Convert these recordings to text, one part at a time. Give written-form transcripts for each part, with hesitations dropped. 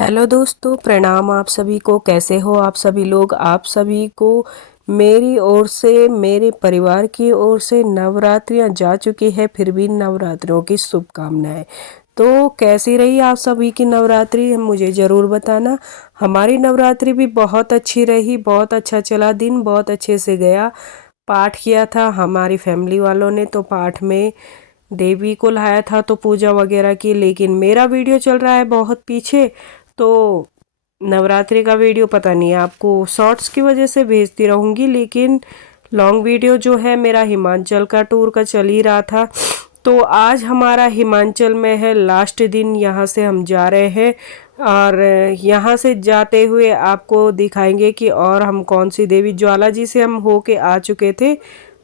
Hello दोस्तों, प्रणाम आप सभी को। कैसे हो आप सभी लोग। आप सभी को मेरी ओर से, मेरे परिवार की ओर से नवरात्रियां जा चुकी है, फिर भी नवरात्रों की शुभकामनाएं। तो कैसी रही आप सभी की नवरात्रि, मुझे ज़रूर बताना। हमारी नवरात्रि भी बहुत अच्छी रही, बहुत अच्छा चला, दिन बहुत अच्छे से गया। पाठ किया था हमारी फैमिली वालों ने, तो पाठ में देवी को लाया था तो पूजा वगैरह की। लेकिन मेरा वीडियो चल रहा है बहुत पीछे, तो नवरात्रि का वीडियो पता नहीं आपको शॉर्ट्स की वजह से भेजती रहूँगी, लेकिन लॉन्ग वीडियो जो है मेरा हिमाचल का टूर का चल ही रहा था। तो आज हमारा हिमाचल में है लास्ट दिन, यहाँ से हम जा रहे हैं और यहाँ से जाते हुए आपको दिखाएंगे कि और हम कौन सी देवी, ज्वाला जी से हम होके आ चुके थे,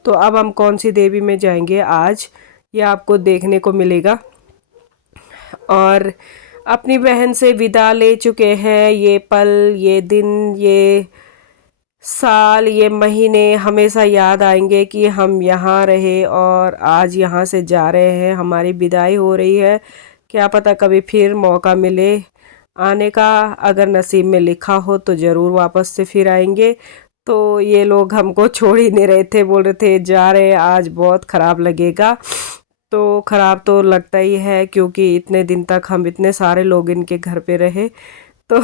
तो अब हम कौन सी देवी में जाएंगे आज, ये आपको देखने को मिलेगा। और अपनी बहन से विदा ले चुके हैं। ये पल, ये दिन, ये साल, ये महीने हमेशा याद आएंगे कि हम यहाँ रहे और आज यहाँ से जा रहे हैं, हमारी विदाई हो रही है। क्या पता कभी फिर मौका मिले आने का, अगर नसीब में लिखा हो तो ज़रूर वापस से फिर आएंगे। तो ये लोग हमको छोड़ ही नहीं रहे थे, बोल रहे थे जा रहे हैं, आज बहुत ख़राब लगेगा। तो ख़राब तो लगता ही है, क्योंकि इतने दिन तक हम इतने सारे लोग इनके घर पे रहे, तो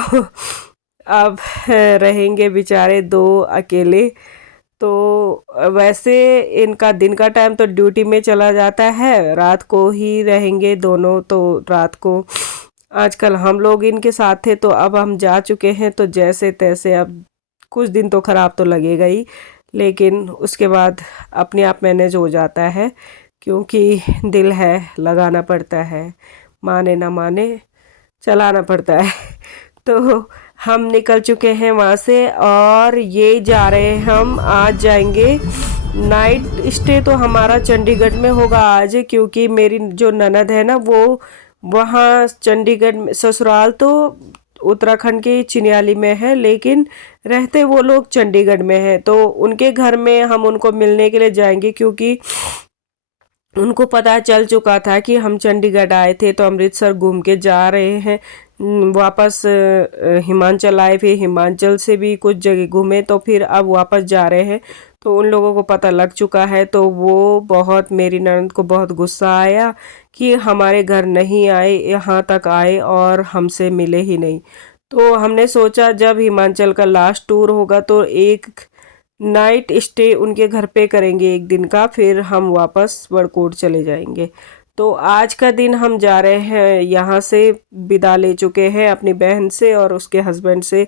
अब रहेंगे बेचारे दो अकेले। तो वैसे इनका दिन का टाइम तो ड्यूटी में चला जाता है, रात को ही रहेंगे दोनों, तो रात को आजकल हम लोग इनके साथ थे, तो अब हम जा चुके हैं, तो जैसे तैसे अब कुछ दिन तो ख़राब तो लगेगा ही, लेकिन उसके बाद अपने आप मैनेज हो जाता है, क्योंकि दिल है, लगाना पड़ता है, माने ना माने चलाना पड़ता है। तो हम निकल चुके हैं वहाँ से और ये जा रहे हैं, हम आज जाएंगे। नाइट स्टे तो हमारा चंडीगढ़ में होगा आज, क्योंकि मेरी जो ननद है ना, वो वहाँ चंडीगढ़ में, ससुराल तो उत्तराखंड के चिन्याली में है, लेकिन रहते वो लोग चंडीगढ़ में है। तो उनके घर में हम उनको मिलने के लिए जाएंगे, क्योंकि उनको पता चल चुका था कि हम चंडीगढ़ आए थे, तो अमृतसर घूम के जा रहे हैं वापस हिमाचल आए, फिर हिमाचल से भी कुछ जगह घूमे, तो फिर अब वापस जा रहे हैं। तो उन लोगों को पता लग चुका है, तो वो बहुत, मेरी ननद को बहुत गुस्सा आया कि हमारे घर नहीं आए, यहाँ तक आए और हमसे मिले ही नहीं। तो हमने सोचा जब हिमाचल का लास्ट टूर होगा तो एक नाइट स्टे उनके घर पे करेंगे एक दिन का, फिर हम वापस बड़कोट चले जाएंगे। तो आज का दिन हम जा रहे हैं, यहाँ से विदा ले चुके हैं अपनी बहन से और उसके हस्बैंड से,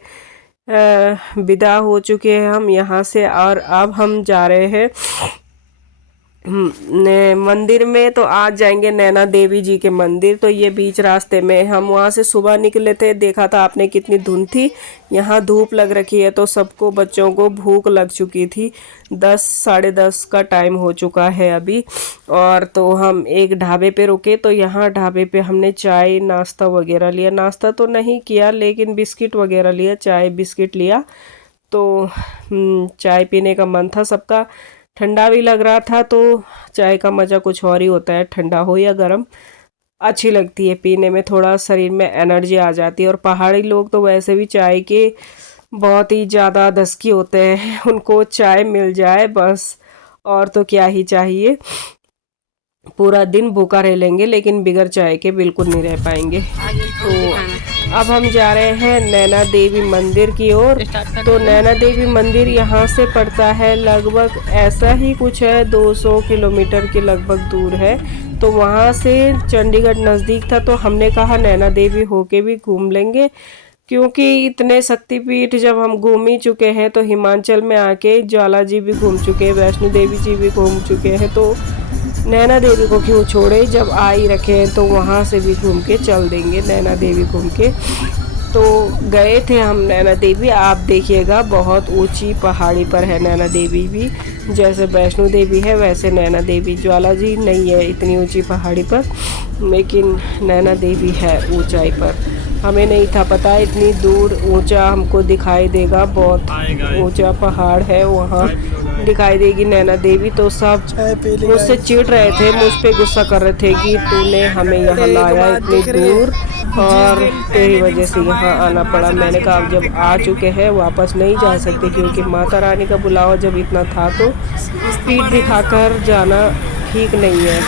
विदा हो चुके हैं हम यहाँ से, और अब हम जा रहे हैं मंदिर में। तो आज जाएंगे नैना देवी जी के मंदिर। तो ये बीच रास्ते में हम वहाँ से सुबह निकले थे, देखा था आपने कितनी धुंध थी, यहाँ धूप लग रखी है, तो सबको बच्चों को भूख लग चुकी थी। 10 साढ़े 10 का टाइम हो चुका है अभी। और तो हम एक ढाबे पे रुके, तो यहाँ ढाबे पे हमने चाय नाश्ता वगैरह लिया, नाश्ता तो नहीं किया लेकिन बिस्किट वगैरह लिया, चाय बिस्किट लिया। तो चाय पीने का मन था सबका, ठंडा भी लग रहा था, तो चाय का मज़ा कुछ और ही होता है, ठंडा हो या गर्म, अच्छी लगती है पीने में, थोड़ा शरीर में एनर्जी आ जाती है। और पहाड़ी लोग तो वैसे भी चाय के बहुत ही ज़्यादा धसकी होते हैं, उनको चाय मिल जाए बस, और तो क्या ही चाहिए। पूरा दिन भूखा रह लेंगे, लेकिन बिगर चाय के बिल्कुल नहीं रह पाएंगे। तो अब हम जा रहे हैं नैना देवी मंदिर की ओर। तो नैना देवी मंदिर यहाँ से पड़ता है लगभग, ऐसा ही कुछ है, 200 किलोमीटर के लगभग दूर है। तो वहाँ से चंडीगढ़ नज़दीक था, तो हमने कहा नैना देवी होके भी घूम लेंगे, क्योंकि इतने शक्तिपीठ जब हम घूम ही चुके हैं, तो हिमाचल में आके ज्वाला जी भी घूम चुके हैं, वैष्णो देवी जी भी घूम चुके हैं, तो नैना देवी को क्यों छोड़े, जब आ ही रखे हैं तो वहाँ से भी घूम के चल देंगे, नैना देवी घूम के। तो गए थे हम नैना देवी, आप देखिएगा बहुत ऊंची पहाड़ी पर है नैना देवी भी, जैसे वैष्णो देवी है वैसे नैना देवी, ज्वाला जी नहीं है इतनी ऊंची पहाड़ी पर, लेकिन नैना देवी है ऊंचाई पर। हमें नहीं था पता इतनी दूर ऊंचा हमको दिखाई देगा, बहुत ऊंचा पहाड़ है वहाँ दिखाई देगी नैना देवी, तो सब मुझसे चिढ़ रहे थे, मुझ पे गुस्सा कर रहे थे कि तूने हमें यहाँ लाया इतनी दूर और तेरी वजह से यहाँ आना पड़ा। मैंने कहा अब जब आ चुके हैं वापस नहीं जा सकते, क्योंकि माता रानी का बुलावा जब इतना था तो पीठ दिखाकर जाना ठीक नहीं है,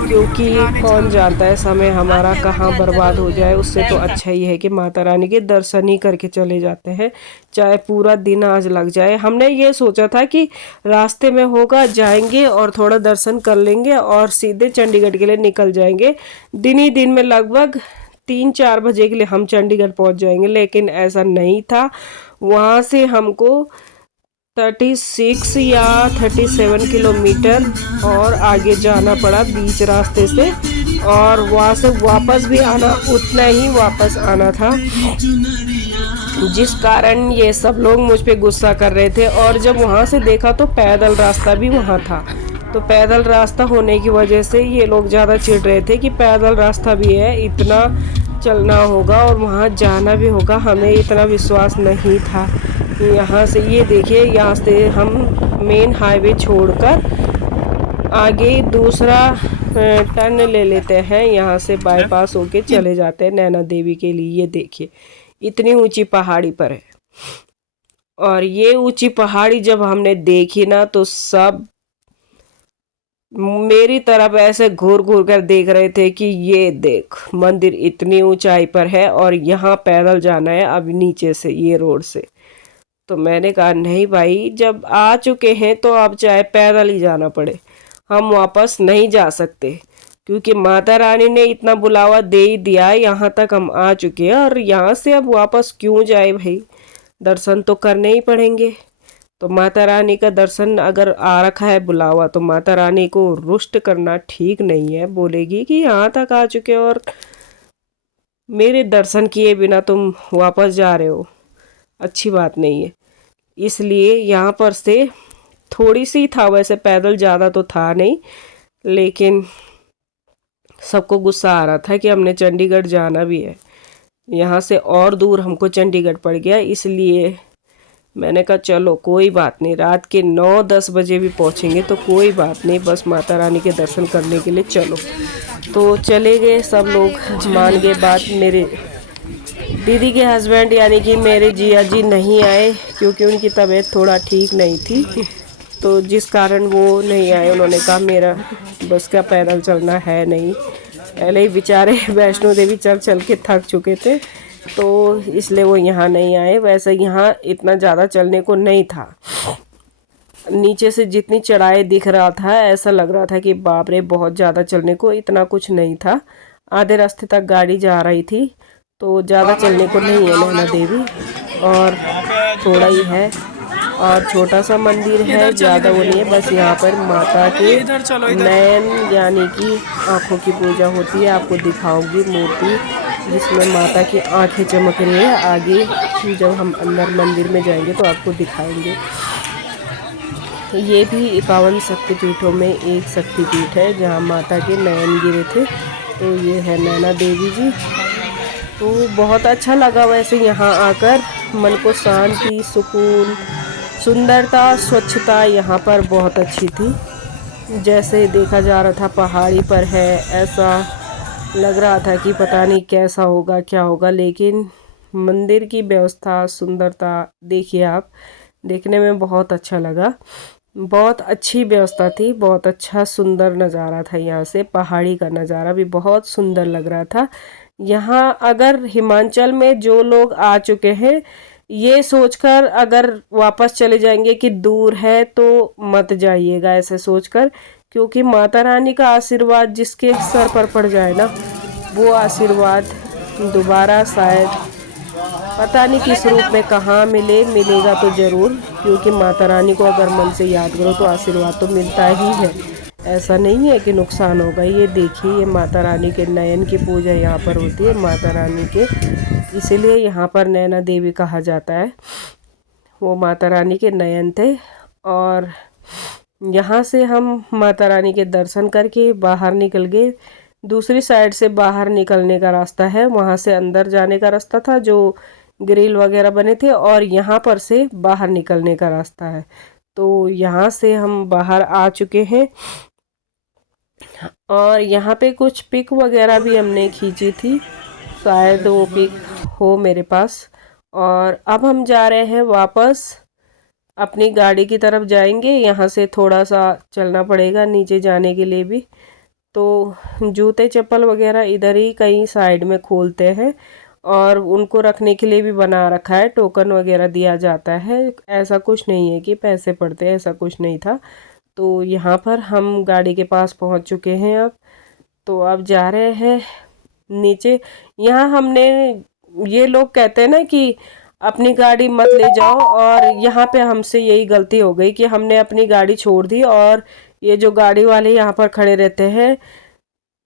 क्योंकि कौन जानता है समय हमारा कहाँ बर्बाद हो जाए। उससे तो अच्छा ही है कि माता रानी के दर्शन ही करके चले जाते हैं, चाहे पूरा दिन आज लग जाए। हमने ये सोचा था कि रास्ते में होगा, जाएंगे और थोड़ा दर्शन कर लेंगे और सीधे चंडीगढ़ के लिए निकल जाएंगे। दिन ही दिन में लगभग 3-4 बजे के लिए हम चंडीगढ़ पहुंच जाएंगे, लेकिन ऐसा नहीं था। वहाँ से हमको 36 या 37 किलोमीटर और आगे जाना पड़ा बीच रास्ते से, और वहाँ से वापस भी आना उतना ही वापस आना था, जिस कारण ये सब लोग मुझ पे गुस्सा कर रहे थे। और जब वहाँ से देखा तो पैदल रास्ता भी वहाँ था, तो पैदल रास्ता होने की वजह से ये लोग ज़्यादा चिढ़ रहे थे कि पैदल रास्ता भी है, इतना चलना होगा और वहाँ जाना भी होगा। हमें इतना विश्वास नहीं था। यहाँ से ये देखिए, यहाँ से हम मेन हाईवे छोड़कर आगे दूसरा टर्न ले लेते हैं, यहाँ से बाईपास होके चले जाते हैं नैना देवी के लिए। ये देखिए इतनी ऊंची पहाड़ी पर है, और ये ऊंची पहाड़ी जब हमने देखी ना तो सब मेरी तरफ ऐसे घूर घूर कर देख रहे थे कि ये देख मंदिर इतनी ऊंचाई पर है और यहाँ पैदल जाना है अब नीचे से ये रोड से। तो मैंने कहा नहीं भाई, जब आ चुके हैं तो अब चाहे पैदल ही जाना पड़े, हम वापस नहीं जा सकते, क्योंकि माता रानी ने इतना बुलावा दे ही दिया, यहाँ तक हम आ चुके हैं और यहाँ से अब वापस क्यों जाए भाई, दर्शन तो करने ही पड़ेंगे। तो माता रानी का दर्शन अगर आ रखा है बुलावा, तो माता रानी को रुष्ट करना ठीक नहीं है। बोलेगी कि यहाँ तक आ चुके और मेरे दर्शन किए बिना तुम वापस जा रहे हो, अच्छी बात नहीं है। इसलिए यहाँ पर से थोड़ी सी था, वैसे पैदल ज़्यादा तो था नहीं, लेकिन सबको गुस्सा आ रहा था कि हमने चंडीगढ़ जाना भी है, यहाँ से और दूर हमको चंडीगढ़ पड़ गया। इसलिए मैंने कहा चलो कोई बात नहीं, रात के 9-10 बजे भी पहुँचेंगे तो कोई बात नहीं, बस माता रानी के दर्शन करने के लिए चलो। तो चले गए सब लोग, मान गए बात। मेरे दीदी के हस्बैंड यानी कि मेरे जिया जी नहीं आए, क्योंकि उनकी तबीयत थोड़ा ठीक नहीं थी, तो जिस कारण वो नहीं आए। उन्होंने कहा मेरा बस का पैदल चलना है नहीं, पहले ही बेचारे वैष्णो देवी चल चल के थक चुके थे, तो इसलिए वो यहाँ नहीं आए। वैसे यहाँ इतना ज़्यादा चलने को नहीं था, नीचे से जितनी चढ़ाई दिख रहा था ऐसा लग रहा था कि बाप रे बहुत ज़्यादा चलने को, इतना कुछ नहीं था। आधे रास्ते तक गाड़ी जा रही थी, तो ज़्यादा चलने को नहीं है नैना देवी, और थोड़ा ही है और छोटा सा मंदिर है, ज़्यादा वो नहीं है। बस यहाँ पर माता के नयन यानी कि आँखों की पूजा होती है। आपको दिखाऊंगी मूर्ति जिसमें माता की आंखें चमक रही है, आगे जब हम अंदर मंदिर में जाएंगे तो आपको दिखाएंगे। ये भी 51 शक्तिपीठों में एक शक्तिपीठ है जहाँ माता के नयन गिरे थे, तो ये है नैना देवी जी। तो बहुत अच्छा लगा वैसे यहाँ आकर, मन को शांति, सुकून, सुंदरता, स्वच्छता यहाँ पर बहुत अच्छी थी। जैसे देखा जा रहा था पहाड़ी पर है, ऐसा लग रहा था कि पता नहीं कैसा होगा क्या होगा, लेकिन मंदिर की व्यवस्था, सुंदरता देखिए आप, देखने में बहुत अच्छा लगा। बहुत अच्छी व्यवस्था थी, बहुत अच्छा सुंदर नज़ारा था। यहाँ से पहाड़ी का नज़ारा भी बहुत सुंदर लग रहा था। यहाँ अगर हिमाचल में जो लोग आ चुके हैं, ये सोचकर अगर वापस चले जाएंगे कि दूर है तो मत जाइएगा ऐसे सोचकर, क्योंकि माता रानी का आशीर्वाद जिसके सर पर पड़ जाए ना, वो आशीर्वाद दोबारा शायद पता नहीं किस रूप में कहाँ मिलेगा तो ज़रूर, क्योंकि माता रानी को अगर मन से याद करो तो आशीर्वाद तो मिलता ही है, ऐसा नहीं है कि नुकसान होगा। ये देखिए, ये माता रानी के नयन की पूजा यहाँ पर होती है, माता रानी के, इसीलिए यहाँ पर नैना देवी कहा जाता है। वो माता रानी के नयन थे, और यहाँ से हम माता रानी के दर्शन करके बाहर निकल गए। दूसरी साइड से बाहर निकलने का रास्ता है, वहाँ से अंदर जाने का रास्ता था जो ग्रिल वगैरह बने थे, और यहाँ पर से बाहर निकलने का रास्ता है। तो यहाँ से हम बाहर आ चुके हैं और यहाँ पे कुछ पिक वगैरह भी हमने खींची थी, शायद वो पिक हो मेरे पास। और अब हम जा रहे हैं वापस अपनी गाड़ी की तरफ जाएंगे। यहाँ से थोड़ा सा चलना पड़ेगा नीचे जाने के लिए भी। तो जूते चप्पल वगैरह इधर ही कहीं साइड में खोलते हैं और उनको रखने के लिए भी बना रखा है, टोकन वगैरह दिया जाता है। ऐसा कुछ नहीं है कि पैसे पड़ते हैं, ऐसा कुछ नहीं था। तो यहाँ पर हम गाड़ी के पास पहुँच चुके हैं अब। तो अब जा रहे हैं नीचे। यहाँ हमने, ये लोग कहते हैं ना कि अपनी गाड़ी मत ले जाओ, और यहाँ पे हमसे यही गलती हो गई कि हमने अपनी गाड़ी छोड़ दी और ये जो गाड़ी वाले यहाँ पर खड़े रहते हैं,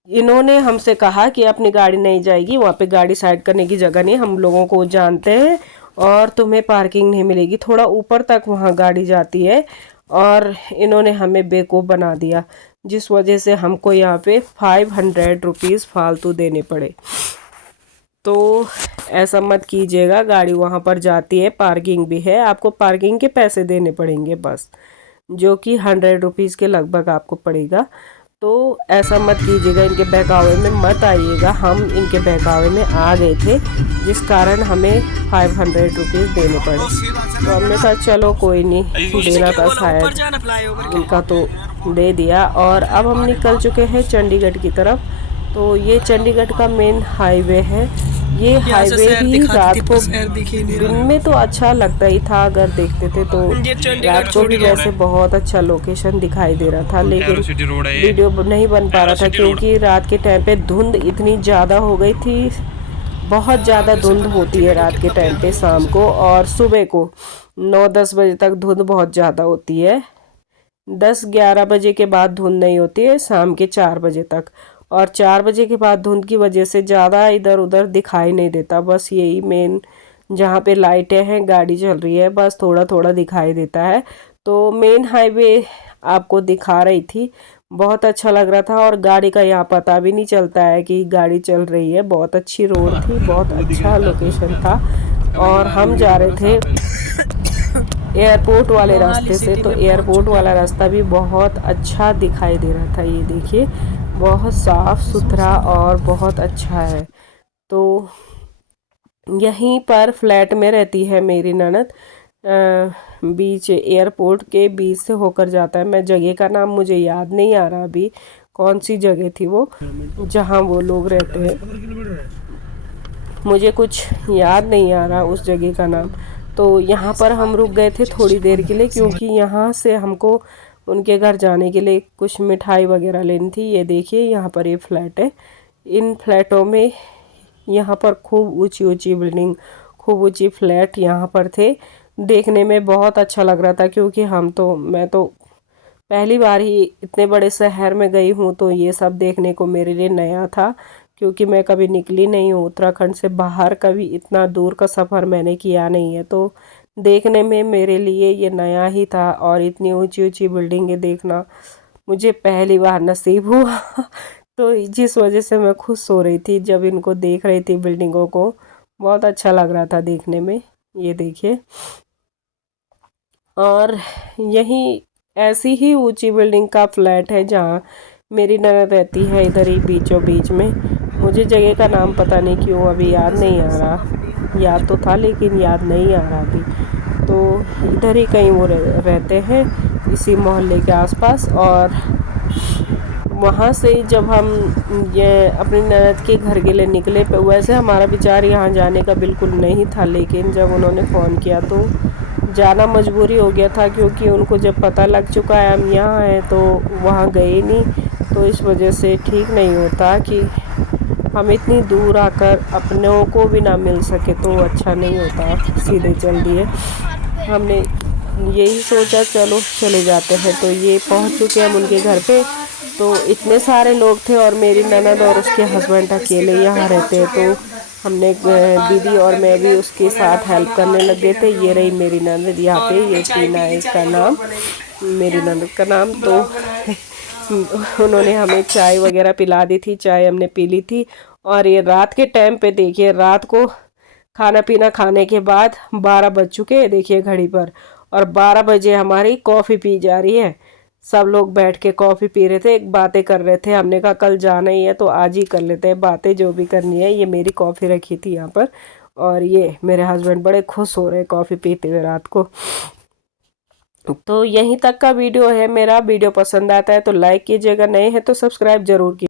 इन्होंने हमसे कहा कि अपनी गाड़ी नहीं जाएगी, वहाँ पे गाड़ी साइड करने की जगह नहीं, हम लोगों को जानते हैं और तुम्हें पार्किंग नहीं मिलेगी। थोड़ा ऊपर तक वहाँ गाड़ी जाती है और इन्होंने हमें बेवकूफ़ बना दिया, जिस वजह से हमको यहाँ पे 500 रुपीज़ फालतू देने पड़े। तो ऐसा मत कीजिएगा, गाड़ी वहाँ पर जाती है, पार्किंग भी है, आपको पार्किंग के पैसे देने पड़ेंगे बस, जो कि 100 रुपीज़ के लगभग आपको पड़ेगा। तो ऐसा मत कीजिएगा, इनके बहकावे में मत आइएगा। हम इनके बहकावे में आ गए थे, जिस कारण हमें 500 रुपीज़ देने पड़े। तो हमने कहा चलो कोई नहीं, देना था शायद इनका, तो दे दिया। और अब हम निकल चुके हैं चंडीगढ़ की तरफ। तो ये चंडीगढ़ का मेन हाईवे है। ये हाईवे भी रात को, दिन में तो अच्छा लगता ही था अगर देखते थे, तो रात को भी वैसे बहुत अच्छा लोकेशन दिखाई दे रहा था, लेकिन वीडियो नहीं बन पा रहा था क्योंकि रात के टाइम पे धुंध इतनी ज़्यादा हो गई थी। बहुत ज़्यादा धुंध होती है रात के टाइम पे, शाम को और सुबह को 9-10 बजे तक धुंध बहुत ज़्यादा होती है। 10-11 बजे के बाद धुंध नहीं होती है, शाम के 4 बजे तक। और 4 बजे के बाद धुंध की वजह से ज़्यादा इधर उधर दिखाई नहीं देता, बस यही मेन जहाँ पे लाइटें हैं, गाड़ी चल रही है, बस थोड़ा थोड़ा दिखाई देता है। तो मेन हाईवे आपको दिखा रही थी, बहुत अच्छा लग रहा था। और गाड़ी का यहाँ पता भी नहीं चलता है कि गाड़ी चल रही है। बहुत अच्छी रोड थी, बहुत अच्छा लोकेशन था। और हम जा रहे थे एयरपोर्ट वाले रास्ते से, तो एयरपोर्ट वाला रास्ता भी बहुत अच्छा दिखाई दे रहा था। ये देखिए, बहुत साफ़ सुथरा और बहुत अच्छा है। तो यहीं पर फ्लैट में रहती है मेरी ननद। बीच, एयरपोर्ट के बीच से होकर जाता है। मैं जगह का नाम मुझे याद नहीं आ रहा अभी, कौन सी जगह थी वो जहाँ वो लोग रहते हैं, मुझे कुछ याद नहीं आ रहा उस जगह का नाम। तो यहाँ पर हम रुक गए थे थोड़ी देर के लिए, क्योंकि यहाँ से हमको उनके घर जाने के लिए कुछ मिठाई वगैरह लेनी थी। ये देखिए, यहाँ पर ये फ्लैट है। इन फ्लैटों में यहाँ पर खूब ऊंची ऊंची बिल्डिंग, खूब ऊंची फ्लैट यहाँ पर थे। देखने में बहुत अच्छा लग रहा था, क्योंकि मैं तो पहली बार ही इतने बड़े शहर में गई हूँ, तो ये सब देखने को मेरे लिए नया था, क्योंकि मैं कभी निकली नहीं हूँ उत्तराखंड से बाहर, कभी इतना दूर का सफ़र मैंने किया नहीं है। तो देखने में मेरे लिए ये नया ही था, और इतनी ऊंची ऊंची बिल्डिंगें देखना मुझे पहली बार नसीब हुआ। तो जिस वजह से मैं खुश हो रही थी जब इनको देख रही थी, बिल्डिंगों को, बहुत अच्छा लग रहा था देखने में। ये देखिए, और यही ऐसी ही ऊंची बिल्डिंग का फ्लैट है जहाँ मेरी ननद रहती है, इधर ही बीचों बीच में। मुझे जगह का नाम पता नहीं क्यों अभी याद नहीं आ रहा, याद तो था लेकिन याद नहीं आ रहा अभी। तो इधर ही कहीं वो रहते हैं, इसी मोहल्ले के आसपास। और वहाँ से जब हम ये अपनी ननद के घर के लिए निकले, वैसे हमारा विचार यहाँ जाने का बिल्कुल नहीं था, लेकिन जब उन्होंने फ़ोन किया तो जाना मजबूरी हो गया था, क्योंकि उनको जब पता लग चुका है हम यहाँ हैं तो वहाँ गए नहीं। तो इस वजह से ठीक नहीं होता कि हम इतनी दूर आकर अपनों को भी ना मिल सके, तो अच्छा नहीं होता, सीधे चल दिए। हमने यही सोचा चलो चले जाते हैं। तो ये पहुँच चुके हम उनके घर पे। तो इतने सारे लोग थे और मेरी ननद और उसके हस्बैंड अकेले यहाँ रहते हैं, तो हमने दीदी और मैं भी उसके साथ हेल्प करने लगे थे। ये रही मेरी ननद यहाँ पे, ये टीना है इसका नाम, मेरी ननद का नाम। तो उन्होंने हमें चाय वगैरह पिला दी थी, चाय हमने पी ली थी। और ये रात के टाइम पे देखिए, रात को खाना पीना खाने के बाद 12 बज चुके हैं, देखिए घड़ी पर, और 12 बजे हमारी कॉफ़ी पी जा रही है। सब लोग बैठ के कॉफ़ी पी रहे थे, बातें कर रहे थे। हमने कहा कल जाना ही है तो आज ही कर लेते हैं बातें, जो भी करनी है। ये मेरी कॉफ़ी रखी थी यहाँ पर, और ये मेरे हस्बैंड बड़े खुश हो रहे हैं कॉफ़ी पीते हुए रात को। तो यहीं तक का वीडियो है मेरा। वीडियो पसंद आता है तो लाइक कीजिएगा, नए हैं तो सब्सक्राइब जरूर कीजिए।